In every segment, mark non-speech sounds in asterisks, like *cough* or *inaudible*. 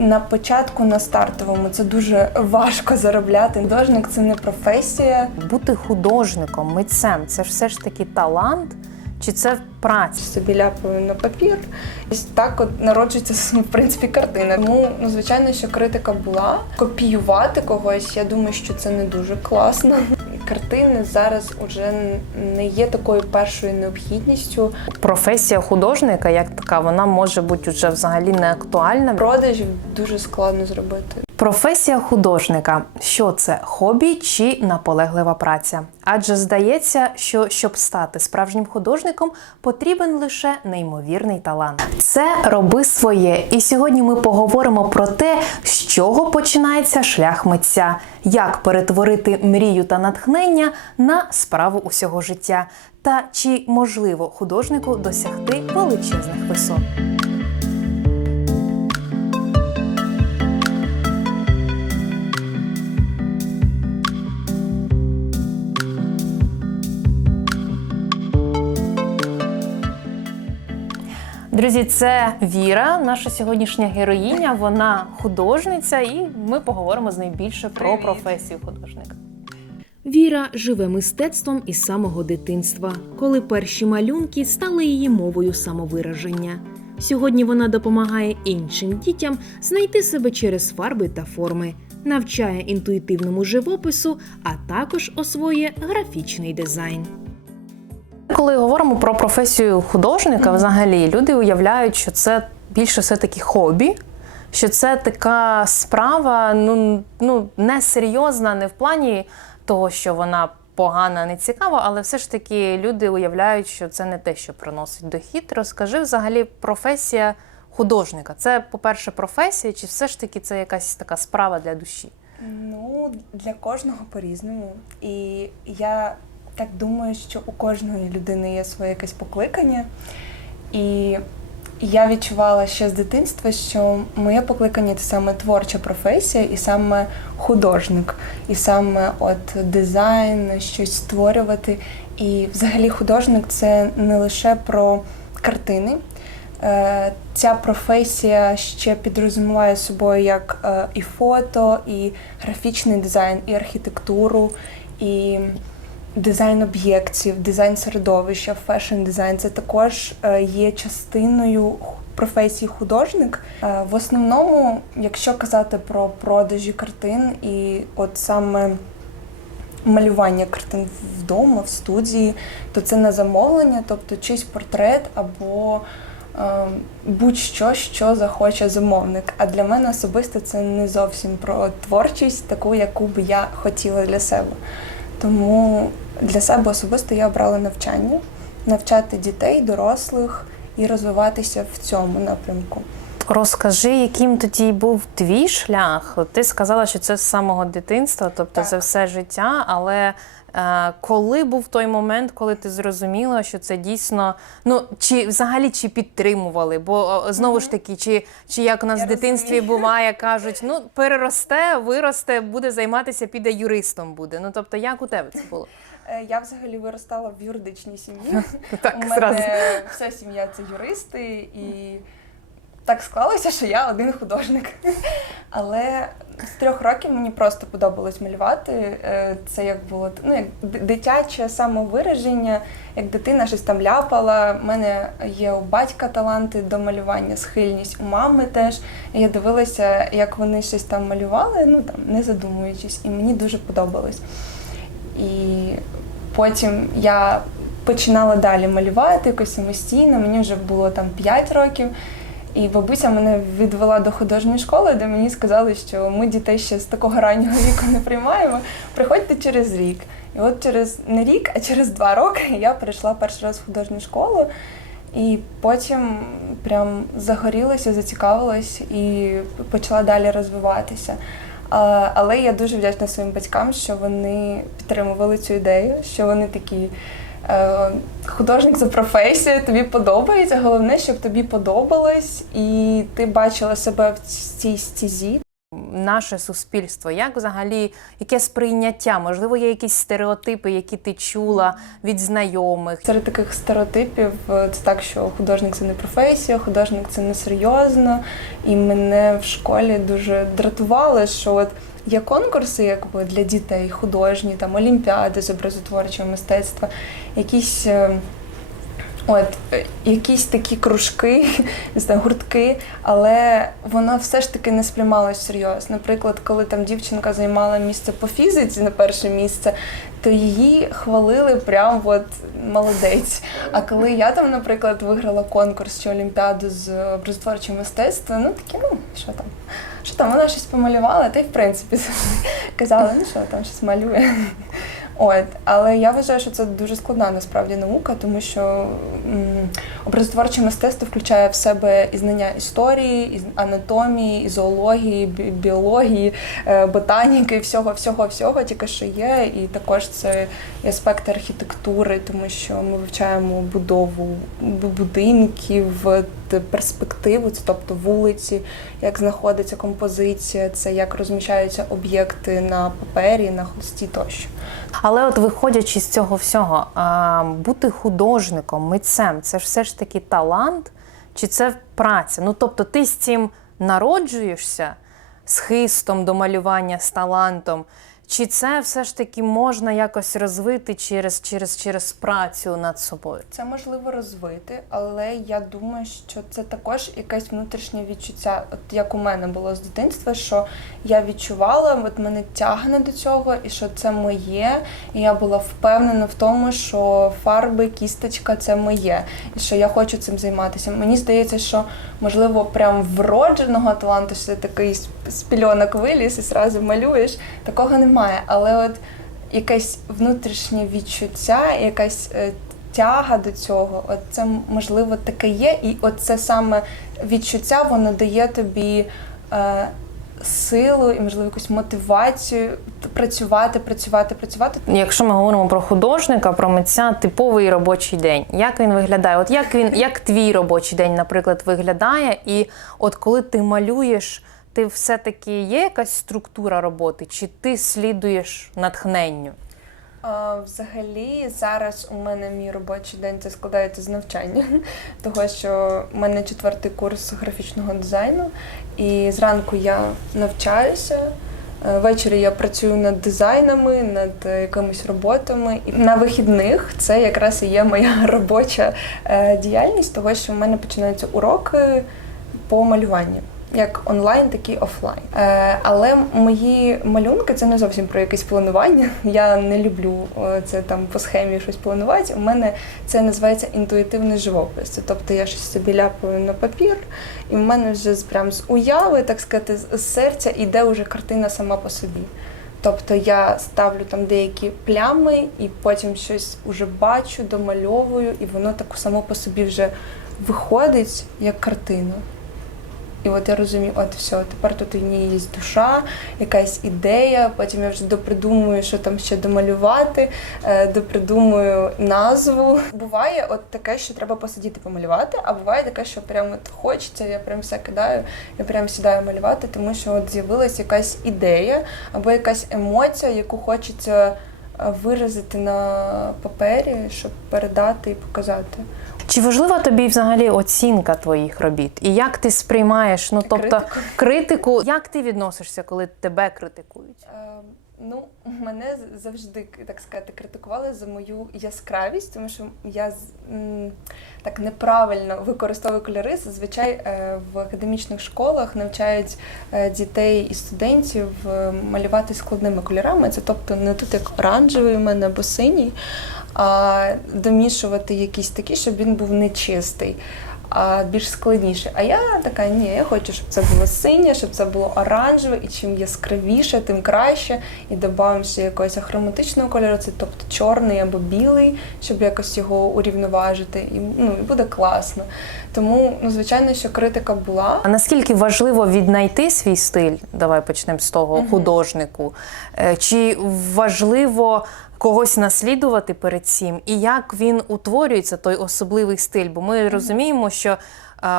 На початку на стартовому це дуже важко заробляти. Художник це не професія. Бути художником, митцем це ж все ж таки талант, чи це праця? Собі ляпаю на папір. І так от народжується *laughs* в принципі картина. Тому ну звичайно, що критика була. Копіювати когось, я думаю, що це не дуже класно. Картини зараз уже не є такою першою необхідністю. Професія художника, як така, вона може бути вже взагалі не актуальна. Продаж дуже складно зробити. Професія художника що це хобі чи наполеглива праця? Адже здається, що щоб стати справжнім художником, потрібен лише неймовірний талант. Це роби своє. І сьогодні ми поговоримо про те, з чого починається шлях митця, як перетворити мрію та натхнення на справу усього життя, та чи можливо художнику досягти величезних висот. Друзі, це Віра, наша сьогоднішня героїня. Вона художниця, і ми поговоримо з нею більше про професію художника. Віра живе мистецтвом із самого дитинства, коли перші малюнки стали її мовою самовираження. Сьогодні вона допомагає іншим дітям знайти себе через фарби та форми, навчає інтуїтивному живопису, а також освоює графічний дизайн. Коли говоримо про професію художника, взагалі люди уявляють, що це більше все-таки хобі, що це така справа, ну, ну несерйозна, не в плані того, що вона погана, не цікава, але все ж таки люди уявляють, що це не те, що приносить дохід. Розкажи взагалі професія художника. Це, по-перше, професія, чи все ж таки це якась така справа для душі? Ну, для кожного по-різному. І я так думаю, що у кожної людини є своє якесь покликання. І я відчувала ще з дитинства, що моє покликання це саме творча професія, і саме художник, і саме от дизайн, щось створювати. І взагалі художник це не лише про картини. Е, Ця професія ще підрозуміває собою як е, і фото, і графічний дизайн, і архітектуру, і дизайн об'єктів, дизайн середовища, фешн дизайн. Це також е, є частиною професії художник. Е, В основному, якщо казати про продажі картин, і от саме малювання картин вдома, в студії, то це на замовлення, тобто чийсь портрет або е, будь-що, що захоче замовник. А для мене особисто це не зовсім про творчість, таку, яку би я хотіла для себе. Тому для себе особисто я обрала навчання, навчати дітей, дорослих і розвиватися в цьому напрямку. Розкажи, яким тоді був твій шлях? Ти сказала, що це з самого дитинства, тобто Так. це все життя. Але е, коли був той момент, коли ти зрозуміла, що це дійсно ну чи взагалі чи підтримували? Бо знову ж таки, чи, чи як у нас Я в дитинстві розумію. буває, *laughs* кажуть, ну переросте, виросте, буде займатися, піде юристом буде. Ну тобто, як у тебе це було? Е, Я взагалі виростала в юридичній сім'ї. *laughs* Так, У мене вся сім'я це юристи, і так склалося, що я один художник. Але з трьох років мені просто подобалось малювати. Е, Це як було ну, як дитяче самовираження, як дитина щось там ляпала. У мене є у батька таланти до малювання, схильність, у мами теж. Я дивилася, як вони щось там малювали, ну там не задумуючись, і мені дуже подобалось. І потім я починала далі малювати якось самостійно, мені вже було там 5 років. І бабуся мене відвела до художньої школи, де мені сказали, що ми дітей ще з такого раннього *laughs* віку не приймаємо. Приходьте через рік. І от через не рік, а через два роки *laughs* я прийшла перший раз в художню школу. І потім прям загорілася, зацікавилась і почала далі розвиватися. Але я дуже вдячна своїм батькам, що вони підтримували цю ідею, що вони такі. Е, Художник за професією, тобі подобається. Головне, щоб тобі подобалось, і ти бачила себе в цій стезі. наше суспільство? Як взагалі яке сприйняття? Можливо, є якісь стереотипи, які ти чула від знайомих? Серед таких стереотипів е, це так, що художник це не професія, художник це не серйозно. І мене в школі дуже дратувало, що от є конкурси, якби для дітей художні, там олімпіади з образотворчого мистецтва, якісь. От е, якісь такі кружки, *laughs* не знаю, гуртки, але воно все ж таки не сприймалось серйозно. Наприклад, коли там дівчинка займала місце по фізиці на перше місце, то її хвалили прям от молодець. А коли я там, наприклад, виграла конкурс чи олімпіаду з образотворчого мистецтва, ну такі, ну що там, що там, вона щось помалювала, та й в принципі *laughs* казала, ну що там щось малює. От, але я вважаю, що це дуже складна насправді наука, тому що образотворче мистецтво включає в себе і знання історії, і анатомії, і зоології, бі- біології, е, ботаніки, всього, всього, всього, тільки що є. І також це і аспекти архітектури, тому що ми вивчаємо будову будинків, перспективу, це тобто вулиці, як знаходиться композиція, це як розміщаються об'єкти на папері, на холсті тощо. Але от виходячи з цього всього, бути художником, митцем це ж все ж таки талант, чи це праця? Ну тобто ти з цим народжуєшся з хистом до малювання, з талантом, чи це все ж таки можна якось розвити через, через, через працю над собою? Це можливо розвити, але я думаю, що це також якесь внутрішнє відчуття, от як у мене було з дитинства, що я відчувала, от мене тягне до цього, і що це моє. І я була впевнена в тому, що фарби, кісточка це моє, і що я хочу цим займатися. Мені здається, що можливо прям вродженого таланту, що ти такий з- пільонок виліз і зразу малюєш. Такого немає. Але от якесь внутрішнє відчуття, якась е, тяга до цього, от це можливо таке є, і от це саме відчуття воно дає тобі. Е, Силу і можливо якусь мотивацію працювати, працювати, працювати. Якщо ми говоримо про художника, про митця, типовий робочий день, як він виглядає? От як він, як твій робочий день, наприклад, виглядає, і от коли ти малюєш, ти все-таки є якась структура роботи, чи ти слідуєш натхненню? Взагалі, зараз у мене мій робочий день це складається з навчання, *laughs* того що в мене четвертий курс графічного дизайну, і зранку я навчаюся. е, Ввечері я працюю над дизайнами, над якимись роботами. І на вихідних це якраз і є моя *laughs* робоча е, діяльність, того що в мене починаються уроки по малюванню. Як онлайн, так і офлайн. Е, але мої малюнки це не зовсім про якесь планування. *laughs* Я не люблю е, це там по схемі щось планувати. У мене це називається інтуїтивний живопис. Тобто я щось собі ляпаю на папір, і в мене вже прям з уяви, так сказати, з серця йде вже картина сама по собі. Тобто я ставлю там деякі плями і потім щось уже бачу, домальовую, і воно так само по собі вже виходить як картина. І от я розумію, от все, тепер тут є душа, якась ідея. Потім я вже допридумую, що там ще домалювати, е, допридумую назву. Буває от таке, що треба посидіти помалювати, а буває таке, що прямо от хочеться, я прям все кидаю, я прям сідаю малювати, тому що от з'явилась якась ідея або якась емоція, яку хочеться е, виразити на папері, щоб передати і показати. Чи важлива тобі взагалі оцінка твоїх робіт? І як ти сприймаєш? Ну тобто Критику? критику, як ти відносишся, коли тебе критикують? Е, Ну, мене завжди, так сказати, критикували за мою яскравість, тому що я м, так неправильно використовую кольори. Зазвичай е, в академічних школах навчають е, дітей і студентів е, малювати складними кольорами. Це тобто не тут як оранжевий у мене або синій, домішувати якісь такі, щоб він був нечистий. А більш складніше. А я така, ні, я хочу, щоб це було синє, щоб це було оранжеве, і чим яскравіше, тим краще. І додамо ще якогось ахроматичного кольору, це тобто чорний або білий, щоб якось його урівноважити. І, ну, і буде класно. Тому, ну, звичайно, що критика була. А наскільки важливо віднайти свій стиль? Давай почнемо з того художнику. Е, Чи важливо когось наслідувати перед цим, і як він утворюється, той особливий стиль? Бо ми розуміємо, що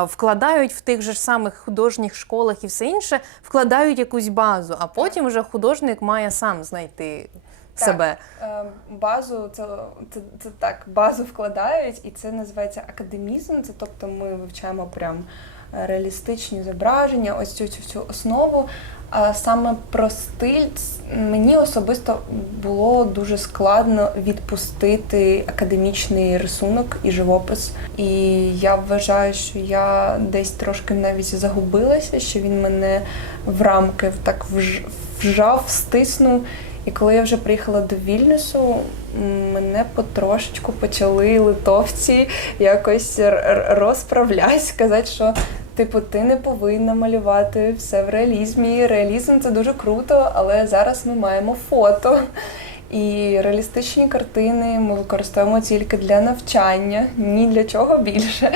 вкладають в тих же самих художніх школах і все інше, вкладають якусь базу, а потім вже художник має сам знайти Так. себе. Е, Базу це, це, це так, базу вкладають, і це називається академізм. Це тобто ми вивчаємо прям реалістичні зображення, ось цю, цю, цю основу. А саме про стиль мені особисто було дуже складно відпустити академічний рисунок і живопис. І я вважаю, що я десь трошки навіть загубилася, що він мене в рамки так вж- вжав, стиснув. І коли я вже приїхала до Вільнюсу, мене потрошечку почали литовці якось р- р- сказати, що типу ти не повинна малювати все в реалізмі. Реалізм це дуже круто, але зараз ми маємо фото. І реалістичні картини ми використовуємо тільки для навчання, ні для чого більше.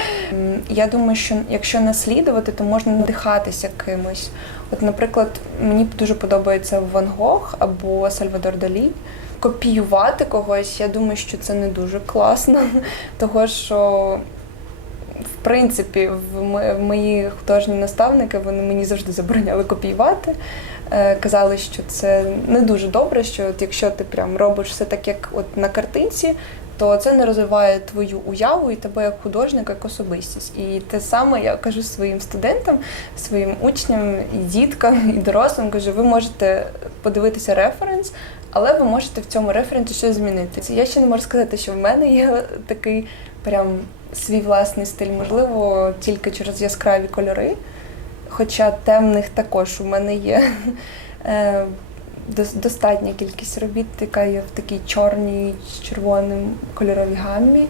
Я думаю, що якщо наслідувати, то можна надихатися кимось. От, наприклад, мені дуже подобається Ван Гог або Сальвадор Далі. Копіювати когось, я думаю, що це не дуже класно, того що. В принципі, в мої художні наставники вони мені завжди забороняли копіювати. Е, Казали, що це не дуже добре, що от якщо ти прям робиш все так, як от на картинці, то це не розвиває твою уяву і тебе як художника, як особистість. І те саме я кажу своїм студентам, своїм учням і діткам, і дорослим, кажу, ви можете подивитися референс, але ви можете в цьому референсі щось змінити. Я ще не можу сказати, що в мене є такий прям свій власний стиль, можливо, тільки через яскраві кольори. Хоча темних також у мене є *laughs* е, достатня кількість робіт, яка є в такій чорній червоним кольоровій гаммі.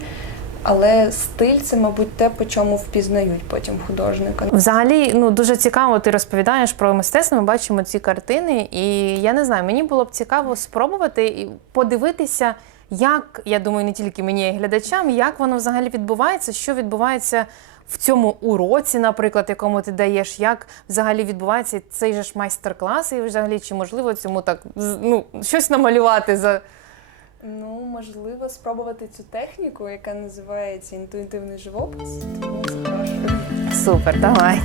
Але стиль це, мабуть, те, по чому впізнають потім художника. Взагалі, ну дуже цікаво, ти розповідаєш про мистецтво. Ми бачимо ці картини, і я не знаю, мені було б цікаво спробувати і подивитися, як я думаю, не тільки мені, а й глядачам, як воно взагалі відбувається, що відбувається в цьому уроці, наприклад, якому ти даєш, як взагалі відбувається цей же ж майстер-клас, і взагалі чи можливо цьому так ну щось намалювати за Ну, можливо, спробувати цю техніку, яка називається інтуїтивний живопис. Тому запрошую. супер, давай.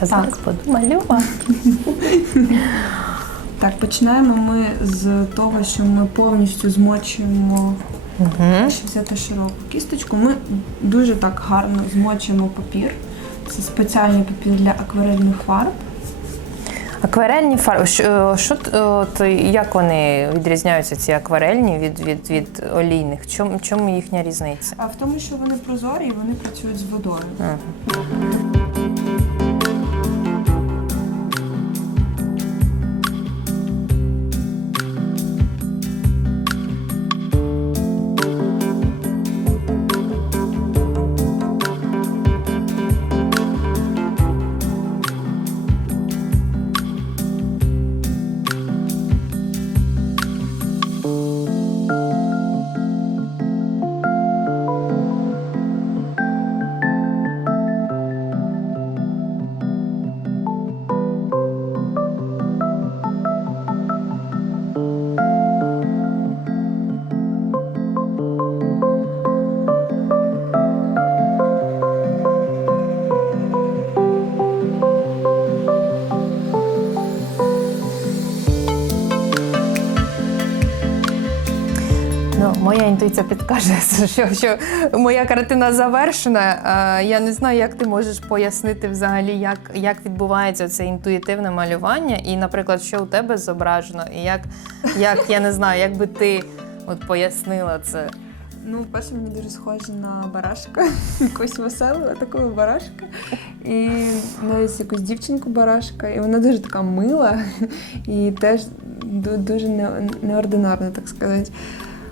Я зараз буду малювати. Так, починаємо ми з того, що ми повністю змочуємо, Угу. взяти широку кісточку, ми дуже так гарно змочуємо папір. Це спеціальний папір для акварельних фарб. Акварельні фарби. Що, що т- от, як вони відрізняються, ці акварельні від, від, від олійних? Чому, чому їхня різниця? А в тому, що вони прозорі і вони працюють з водою. Мгм. Інтуїція підкаже, *laughs* що, що моя картина завершена. Я не знаю, як ти можеш пояснити взагалі, як, як відбувається це інтуїтивне малювання, і, наприклад, що у тебе зображено, і як, як я не знаю, як би ти от пояснила це. Ну, перше, мені дуже схоже на барашка, *laughs* якусь веселу, таку барашка. І навіть якусь дівчинку барашка. І вона дуже така мила *laughs* і теж дуже не- неординарна, так сказати.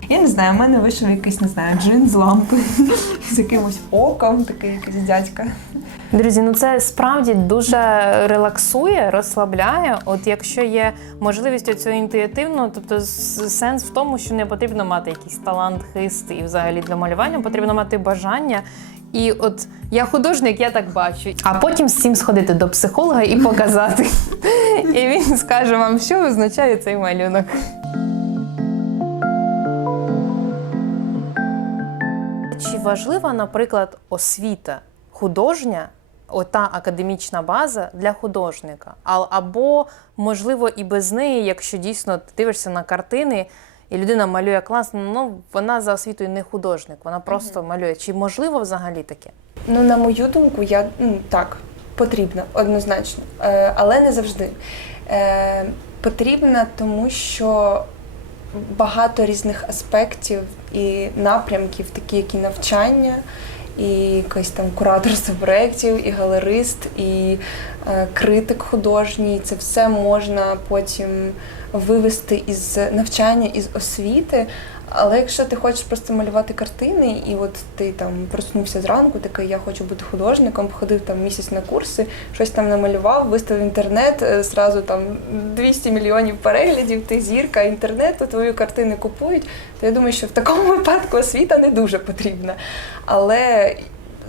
Я не знаю, в мене вийшов якийсь, не знаю, джин з лампи *laughs* з якимось оком, такий якийсь дядька. Друзі, ну це справді дуже релаксує, розслабляє. От якщо є можливість цього інтуїтивно, тобто сенс в тому, що не потрібно мати якийсь талант, хист і взагалі для малювання, потрібно мати бажання І от я художник, я так бачу. А потім з цим сходити до психолога і показати. *laughs* І він скаже вам, що означає цей малюнок. Важлива, наприклад, освіта художня, ота академічна база для художника? Або, можливо, і без неї, якщо дійсно ти дивишся на картини, і людина малює класно, ну вона за освітою не художник, вона просто малює. Чи можливо взагалі таке? Ну, на мою думку, я ну, так, потрібна, однозначно. Е, але не завжди. Е, потрібна, тому що багато різних аспектів і напрямків, такі як і навчання, і якийсь там кураторство *laughs* проєктів, і галерист, і е, критик художній. Це все можна потім вивести із навчання, із освіти. Але якщо ти хочеш просто малювати картини, і от ти там проснувся зранку, такий я хочу бути художником, походив там місяць на курси, щось там намалював, виставив інтернет, е, зразу там 200 мільйонів переглядів, ти зірка інтернету, твої картини купують. То я думаю, що в такому випадку освіта не дуже потрібна. Але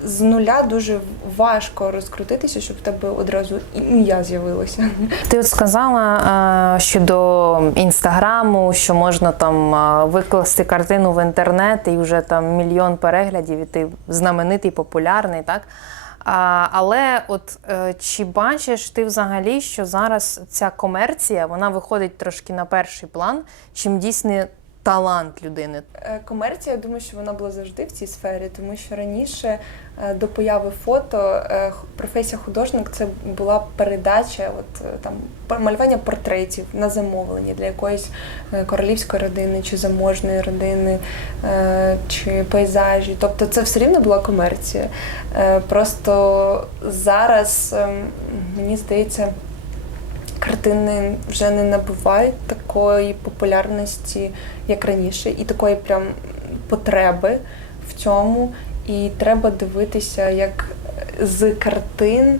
з нуля дуже важко розкрутитися, щоб в тебе одразу ім'я з'явилося. Ти от сказала е, щодо інстаграму, що можна там е, викласти картину в інтернет і вже там мільйон переглядів, і ти знаменитий, популярний, так? А, але от е, чи бачиш ти взагалі, що зараз ця комерція вона виходить трошки на перший план, чим дійсний талант людини? Е, Комерція, я думаю, що вона була завжди в цій сфері, тому що раніше е, до появи фото е, професія художник це була передача, от там малювання портретів на замовлення для якоїсь королівської родини чи заможної родини, чи пейзажі. Тобто це все рівно була комерція. Просто зараз ем, мені здається. Картини вже не набувають такої популярності, як раніше, і такої прям потреби в цьому. І треба дивитися, як з картин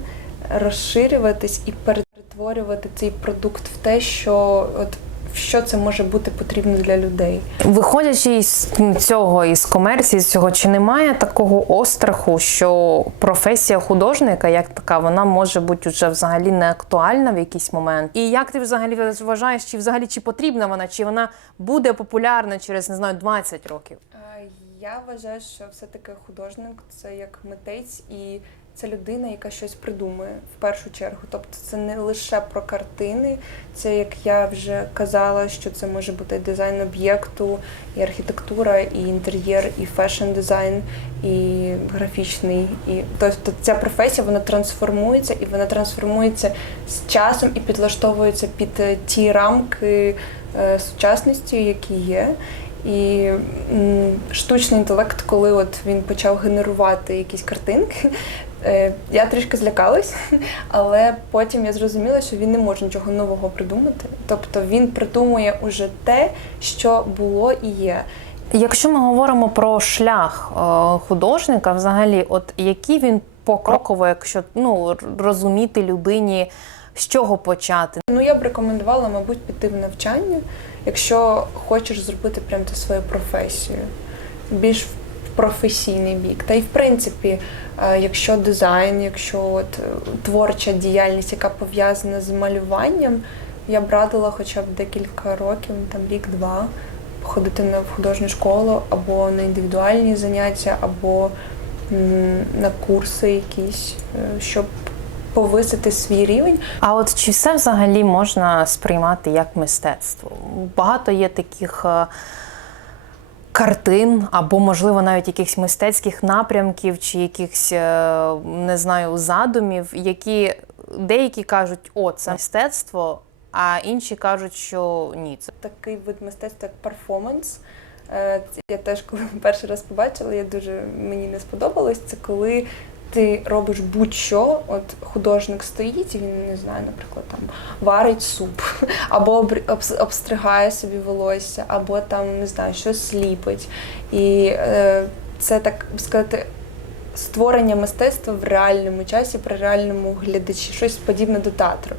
розширюватись і перетворювати цей продукт в те, що от що це може бути потрібно для людей. Виходячи із цього, із комерції, з цього, чи немає такого остраху, що професія художника, як така, вона може бути вже взагалі не актуальна в якийсь момент? І як ти взагалі вважаєш, чи взагалі чи потрібна вона, чи вона буде популярна через не знаю 20 років? Е, Я вважаю, що все-таки художник це як митець і це людина, яка щось придумує в першу чергу. Тобто це не лише про картини, це як я вже казала, що це може бути дизайн об'єкту, і архітектура, і інтер'єр, і фешн дизайн, і графічний. І тобто ця професія вона трансформується і вона трансформується з часом і підлаштовується під е, ті рамки е, сучасності, які є. І штучний інтелект, коли от він почав генерувати якісь картинки, я трішки злякалась, *laughs* але потім я зрозуміла, що він не може нічого нового придумати. Тобто він придумує уже те, що було і є. Якщо ми говоримо про шлях е, художника, взагалі, от який він покроково, якщо ну розуміти людині, з чого почати? Ну я б рекомендувала, мабуть, піти в навчання, якщо хочеш зробити прям ту свою професію, більш професійний бік. Та й в принципі, е, якщо дизайн, якщо от е, творча діяльність, яка пов'язана з малюванням, я б радила хоча б декілька років, там рік-два, ходити на художню школу або на індивідуальні заняття, або на курси якісь, е, щоб повисити свій рівень. А от чи все взагалі можна сприймати як мистецтво? Багато є таких картин, або, можливо, навіть якихось мистецьких напрямків чи якихось, е, не знаю, задумів, які деякі кажуть, о, це мистецтво, а інші кажуть, що ні, це такий вид мистецтва, як перформанс. Е, Я теж коли перший раз побачила, я дуже мені не сподобалось. Це коли ти робиш будь-що, от художник стоїть, і він не знаю, наприклад, там варить суп, *laughs* або обстригає собі волосся, або там не знаю, щось ліпить. І е, це так сказати. Створення мистецтва в реальному часі при реальному глядачі, щось подібне до театру.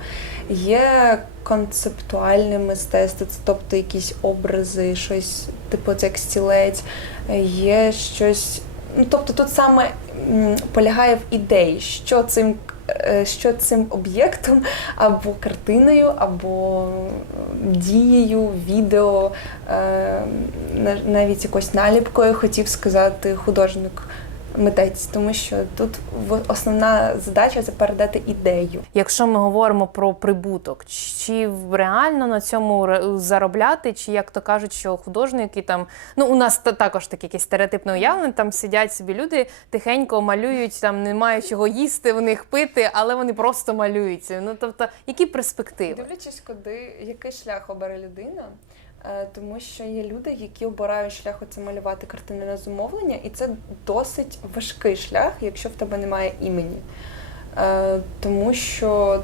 Є концептуальне мистецтво, це тобто якісь образи, щось типу це як стілець, є щось тобто тут саме полягає в ідеї, що цим, е, що цим об'єктом або картиною, або дією, відео, е, на- навіть якось наліпкою хотів сказати художник. Митець, тому що тут в- основна задача це передати ідею. Якщо ми говоримо про прибуток, чи реально на цьому заробляти, чи як то кажуть, що художники там, ну у нас та- також таке якесь стереотипне уявлення, там сидять собі люди, тихенько малюють, там немає чого їсти, в них пити, але вони просто малюються. Ну тобто, які перспективи? Дивлячись, куди який шлях обере людина, тому що є люди, які обирають шлях оце малювати картини на замовлення, і це досить важкий шлях, якщо в тебе немає імені. Е, Тому що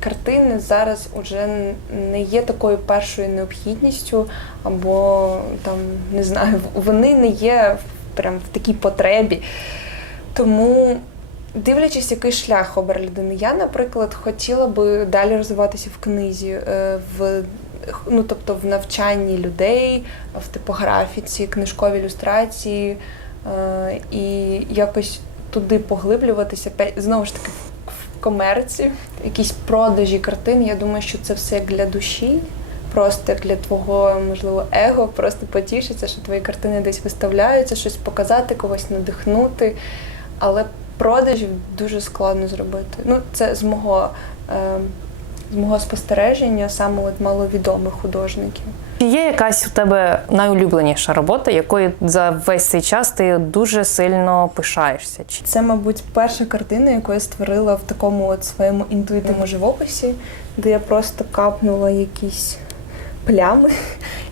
картини зараз уже не є такою першою необхідністю, або там не знаю, вони не є прям в такій потребі. Тому Дивлячись, який шлях обере людини. Я, наприклад, хотіла би далі розвиватися в книзі, е, в ну, тобто в навчанні людей, в типографіці, книжковій ілюстрації е, і якось туди поглиблюватися, знову ж таки, в- комерцію, якісь продажі картин. Я думаю, що це все для душі. Просто для твого, можливо, его, просто потішиться, що твої картини десь виставляються, щось показати, когось надихнути. Але продажів дуже складно зробити. Ну, це з мого, е, з мого спостереження, саме от маловідомих художників. Чи є якась у тебе найулюбленіша робота, якою за весь цей час ти дуже сильно пишаєшся? Чи Це, мабуть, перша картина, яку я створила в такому от своєму інтуїтивному живописі, де я просто капнула якісь плями.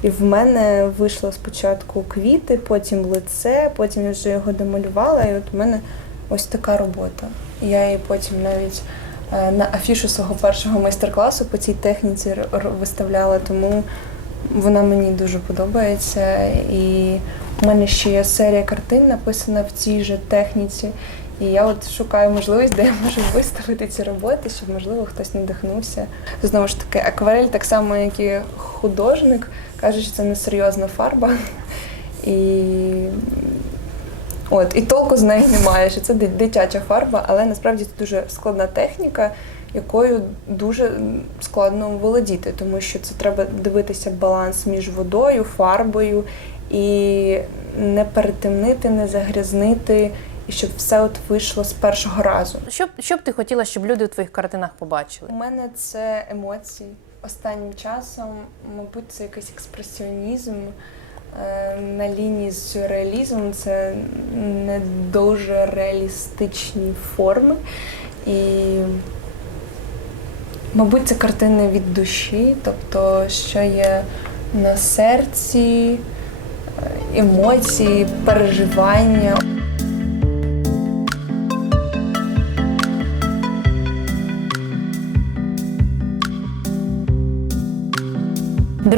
І в мене вийшло спочатку квіти, потім лице, потім я вже його домалювала, і от в мене ось така робота. Я її потім навіть на афішу свого першого майстер-класу по цій техніці виставляла, тому вона мені дуже подобається. І в мене ще є серія картин, написана в цій же техніці. І я от шукаю можливість, де я можу виставити ці роботи, щоб можливо хтось надихнувся. Знову ж таки, акварель, так само, як і художник, каже, що це несерйозна фарба. І От, і толку з неї немає, що це дитяча фарба, але насправді це дуже складна техніка, якою дуже складно володіти, тому що це треба дивитися баланс між водою, фарбою і не перетемнити, не загрязнити, і щоб все от вийшло з першого разу. що б що б ти хотіла, щоб люди у твоїх картинах побачили? У мене це емоції. Останнім часом, мабуть, це якийсь експресіонізм на лінії з сюрреалізмом. Це не дуже реалістичні форми. І, мабуть, це картини від душі, тобто, що є на серці, е, емоції, переживання.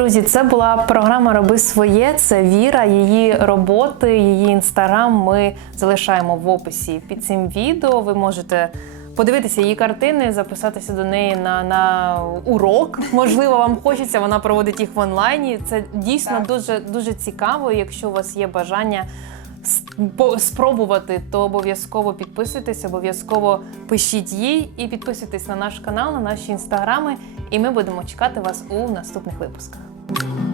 Друзі, це була програма Роби своє. Це Віра, її роботи, її інстаграм. Ми залишаємо в описі під цим відео. Ви можете подивитися її картини, записатися до неї на, на урок. Можливо, вам хочеться. Вона проводить їх в онлайні. Це дійсно Так. дуже дуже цікаво. Якщо у вас є бажання спробувати, то обов'язково підписуйтесь, обов'язково пишіть їй і підписуйтесь на наш канал, на наші інстаграми. І ми будемо чекати вас у наступних випусках. Thank you.